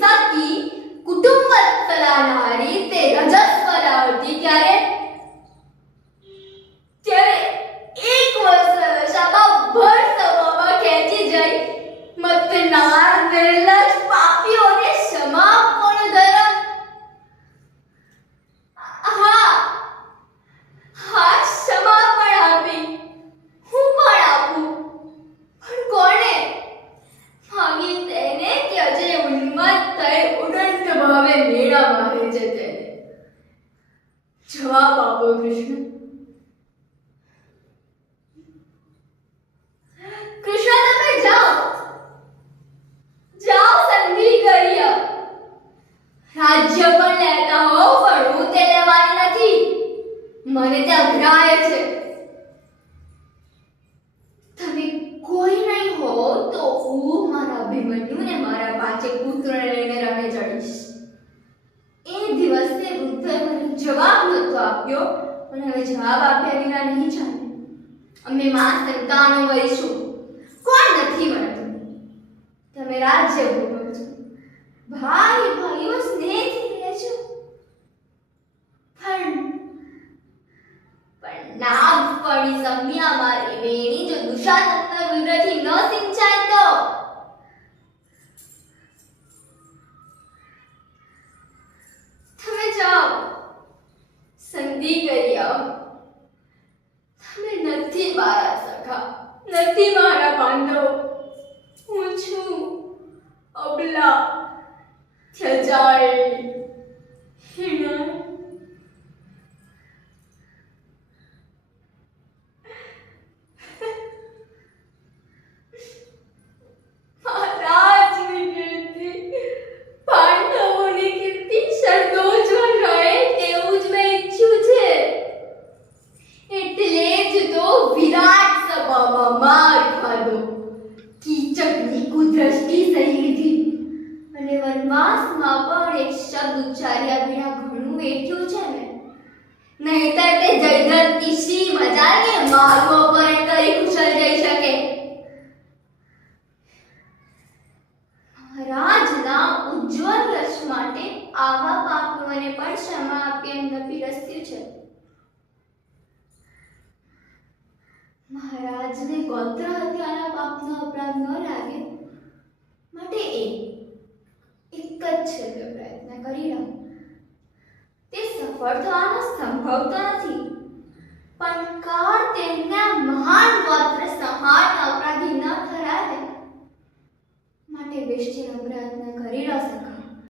સખી કુટુંબ ચલાવનારી તે રજસ્વરાવતી ક્યારે? જવાબ આપો કૃષ્ણ. તમે જાઓ. જાઓ સંધિ કરીએ રાજ્ય પણ લેતા હો, પણ હું તે લેવાની નથી. મને તે અઘરાય છે. તમે કોઈ નહીં હો, તો હું મારા અભિમન્યુને, મારા પાંચે પુત્રને લઈને રમે ચડીશ એ દિવસે વૃદ્ધએ મને જવાબ નહોતો આપ્યો, પણ હવે જવાબ આપ્યા વિના નહીં ચાલે. અમે માં સંતાનો મળીશું કોણ નથી મળતું તમે રાજ્ય ભોગવો છો. ભાઈ, ભાઈઓ, સ્નેહથી રહેજો. પણ પણ નાગ પડી સમ્યા મારી વેણી જો દુશાસનના મારા સખા નથી મારા પાંડવ. હું છું અબલા થજાયેલી હિના કીચકની કુદ્રષ્ટિ સહી લીધી. અને વનવાસમાં પણ એક શબ્દ ઉચ્ચાર્યા વિના ઘણું વેઠ્યું છે ને. નહીતર તે જયદ્રથની શી મજાને મારું અપહરણ કરી કુશળ જઈ શકે. મહારાજના ઉજ્જવળ રસ માટે આવા પાપોને પણ ક્ષમા આપી એમને પીરસ્યું છે. મહારાજને ગોત્ર હત્યાના પાપનો અપરાધ ન લાગે. માટે એ એક જ છે તે પ્રયત્ન કરી રહ્યો તે સફળ થવાનો સંભવ તો નથી, પણ કાર તેમના મહાન ગોત્ર